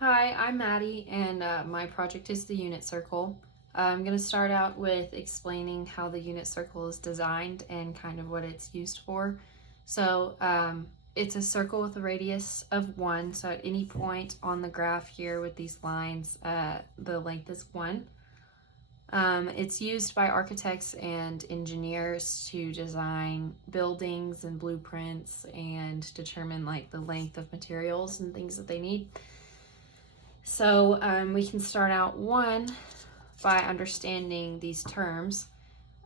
Hi, I'm Maddie, and my project is the unit circle. I'm going to start out with explaining how the unit circle is designed and kind of what it's used for. So it's a circle with a radius of 1, so at any point on the graph here with these lines, the length is 1. It's used by architects and engineers to design buildings and blueprints and determine like the length of materials and things that they need. So we can start out by understanding these terms.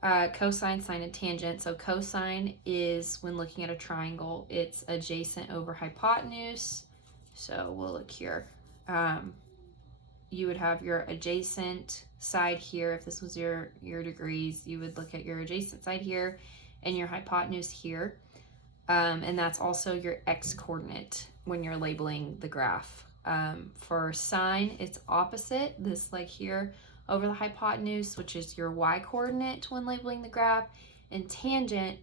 Cosine, sine, and tangent. So cosine is, when looking at a triangle, it's adjacent over hypotenuse. So we'll look here. You would have your adjacent side here. If this was your degrees, you would look at your adjacent side here and your hypotenuse here. And that's also your x-coordinate when you're labeling the graph. For sine, it's opposite, this like here over the hypotenuse, which is your y-coordinate when labeling the graph. And tangent,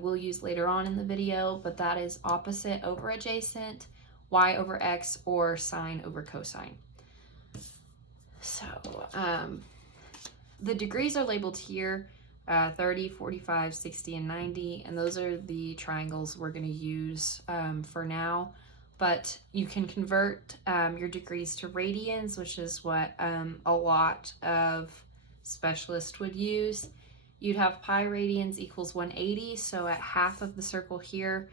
we'll use later on in the video, but that is opposite over adjacent, y over x, or sine over cosine. So the degrees are labeled here, 30, 45, 60, and 90, and those are the triangles we're going to use for now. But you can convert your degrees to radians, which is what a lot of specialists would use. You'd have pi radians equals 180, so at half of the circle here,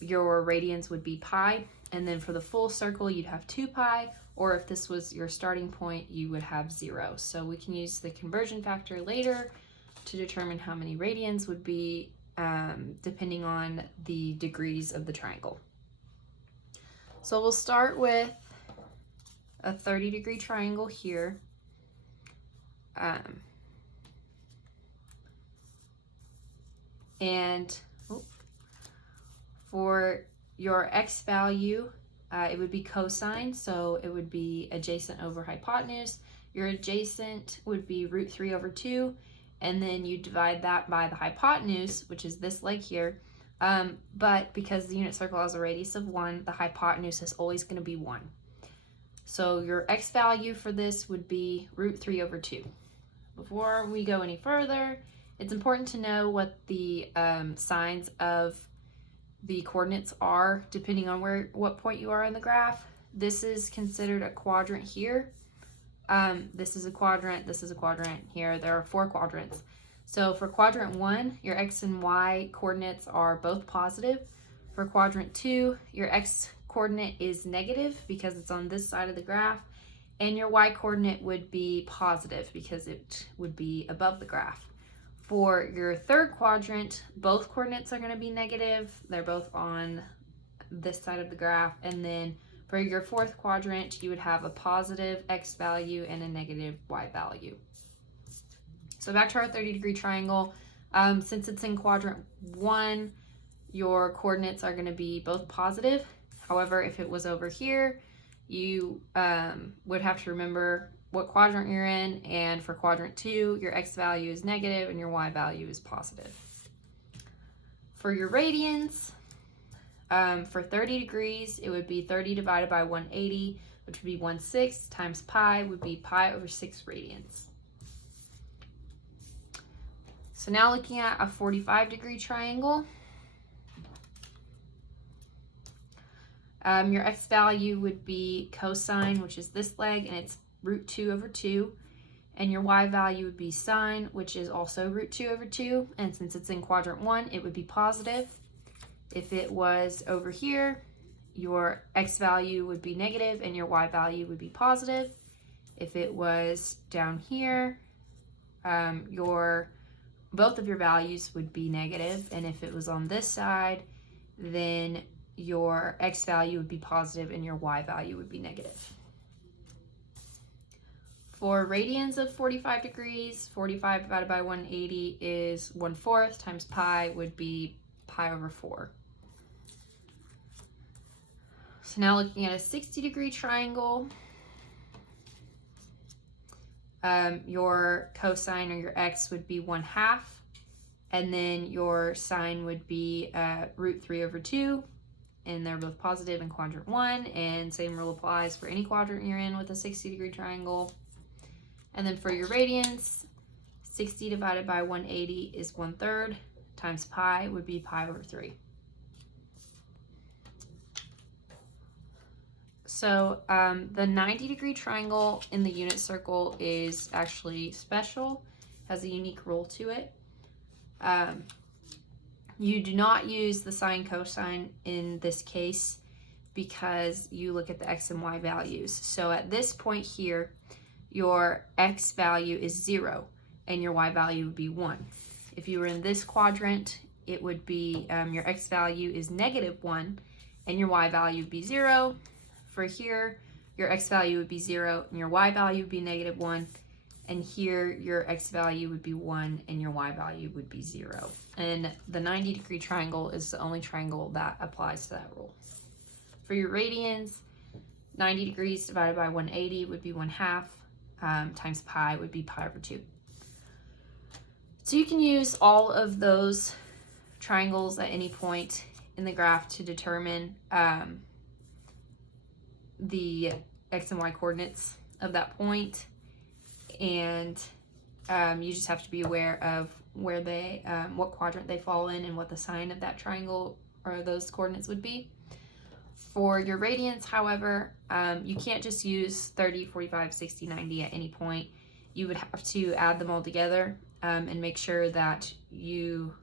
your radians would be pi, and then for the full circle, you'd have 2 pi, or if this was your starting point, you would have 0. So we can use the conversion factor later to determine how many radians would be depending on the degrees of the triangle. So we'll start with a 30-degree triangle here. And for your x value, it would be cosine, so it would be adjacent over hypotenuse. Your adjacent would be root 3 over 2, and then you divide that by the hypotenuse, which is this leg here. But because the unit circle has a radius of 1, the hypotenuse is always going to be 1. So your x value for this would be root 3 over 2. Before we go any further, it's important to know what the signs of the coordinates are depending on what point you are in the graph. This is considered a quadrant here. This is a quadrant, this is a quadrant here. There are 4 quadrants. So for quadrant 1, your x and y coordinates are both positive. For quadrant 2, your x coordinate is negative because it's on this side of the graph, and your y coordinate would be positive because it would be above the graph. For your third quadrant, both coordinates are going to be negative. They're both on this side of the graph. And then for your fourth quadrant, you would have a positive x value and a negative y value. So back to our 30-degree triangle. Since it's in quadrant 1, your coordinates are going to be both positive. However, if it was over here, you would have to remember what quadrant you're in, and for quadrant 2, your x value is negative and your y value is positive. For your radians, for 30 degrees, it would be 30 divided by 180, which would be 1/6, times pi would be pi over 6 radians. So now looking at a 45-degree triangle, your x value would be cosine, which is this leg, and it's root 2 over 2, and your y value would be sine, which is also root 2 over 2, and since it's in quadrant 1, it would be positive. If it was over here, your x value would be negative and your y value would be positive. If it was down here, both of your values would be negative, and if it was on this side, then your x value would be positive and your y value would be negative. For radians of 45 degrees, 45 divided by 180 is 1/4, times pi would be pi over 4. So now looking at a 60-degree triangle, your cosine or your x would be 1/2, and then your sine would be root 3 over 2, and they're both positive in quadrant 1, and same rule applies for any quadrant you're in with a 60-degree triangle. And then for your radians, 60 divided by 180 is 1/3, times pi would be pi over 3. So the 90-degree triangle in the unit circle is actually special, has a unique rule to it. You do not use the sine cosine in this case because you look at the x and y values. So at this point here, your x value is 0 and your y value would be 1. If you were in this quadrant, it would be your x value is -1 and your y value would be 0. For here, your x value would be 0 and your y value would be -1. And here, your x value would be 1 and your y value would be 0. And the 90-degree triangle is the only triangle that applies to that rule. For your radians, 90 degrees divided by 180 would be 1/2, times pi would be pi over 2. So you can use all of those triangles at any point in the graph to determine the x and y coordinates of that point. And you just have to be aware of where they, what quadrant they fall in and what the sign of that triangle or those coordinates would be. For your radians, however, you can't just use 30, 45, 60, 90 at any point. You would have to add them all together and make sure that you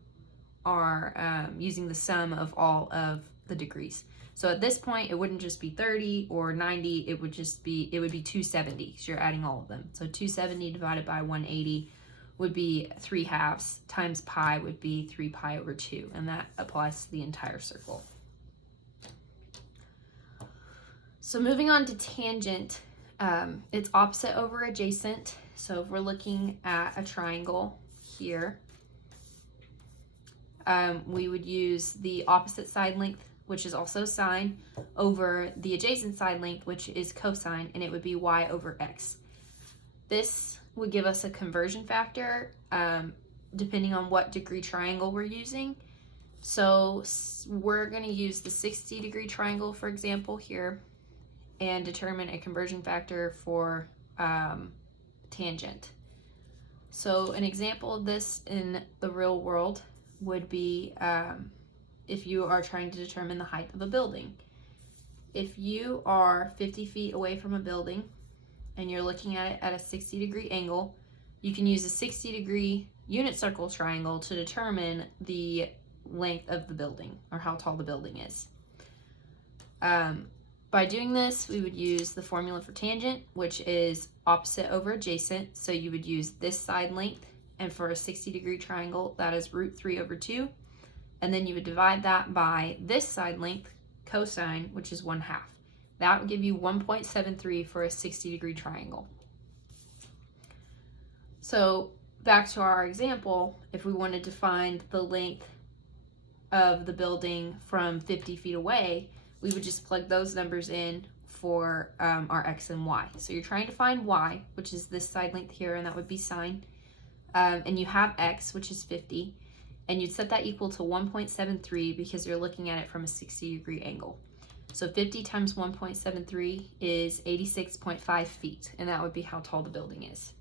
are using the sum of all of the degrees. So at this point, it wouldn't just be 30 or 90, it would be 270. So you're adding all of them. So 270 divided by 180 would be 3/2 times pi would be 3 pi over 2. And that applies to the entire circle. So moving on to tangent, it's opposite over adjacent. So if we're looking at a triangle here, we would use the opposite side length, which is also sine, over the adjacent side length, which is cosine, and it would be y over x. This would give us a conversion factor depending on what degree triangle we're using. So we're going to use the 60-degree triangle, for example, here, and determine a conversion factor for tangent. So an example of this in the real world would be if you are trying to determine the height of a building. If you are 50 feet away from a building and you're looking at it at a 60-degree angle, you can use a 60-degree unit circle triangle to determine the length of the building or how tall the building is. By doing this, we would use the formula for tangent, which is opposite over adjacent. So you would use this side length, and for a 60-degree triangle, that is √3/2. And then you would divide that by this side length, cosine, which is 1/2. That would give you 1.73 for a 60-degree triangle. So back to our example, if we wanted to find the length of the building from 50 feet away, we would just plug those numbers in for our x and y. So you're trying to find y, which is this side length here, and that would be sine. And you have x, which is 50, and you'd set that equal to 1.73 because you're looking at it from a 60-degree angle. So 50 times 1.73 is 86.5 feet, and that would be how tall the building is.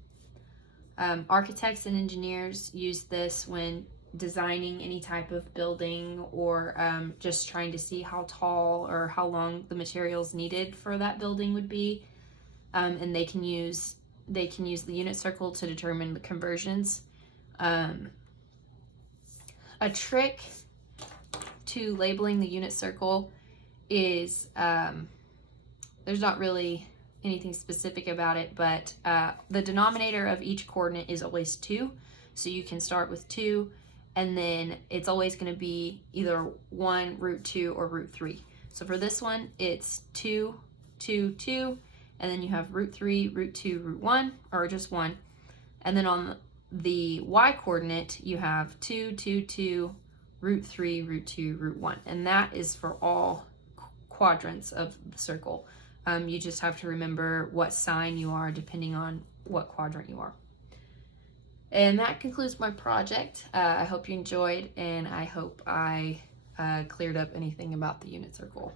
Architects and engineers use this when designing any type of building or just trying to see how tall or how long the materials needed for that building would be. And they can use the unit circle to determine the conversions. A trick to labeling the unit circle is, there's not really anything specific about it, but the denominator of each coordinate is always 2. So you can start with 2, and then it's always going to be either 1, √2, or √3. So for this one, it's 2, 2, 2, and then you have √3, √2, √1, or just 1. And then on the y coordinate, you have 2, 2, 2, √3, √2, √1. And that is for all quadrants of the circle. You just have to remember what sign you are depending on what quadrant you are. And that concludes my project. I hope you enjoyed, and I hope I cleared up anything about the unit circle.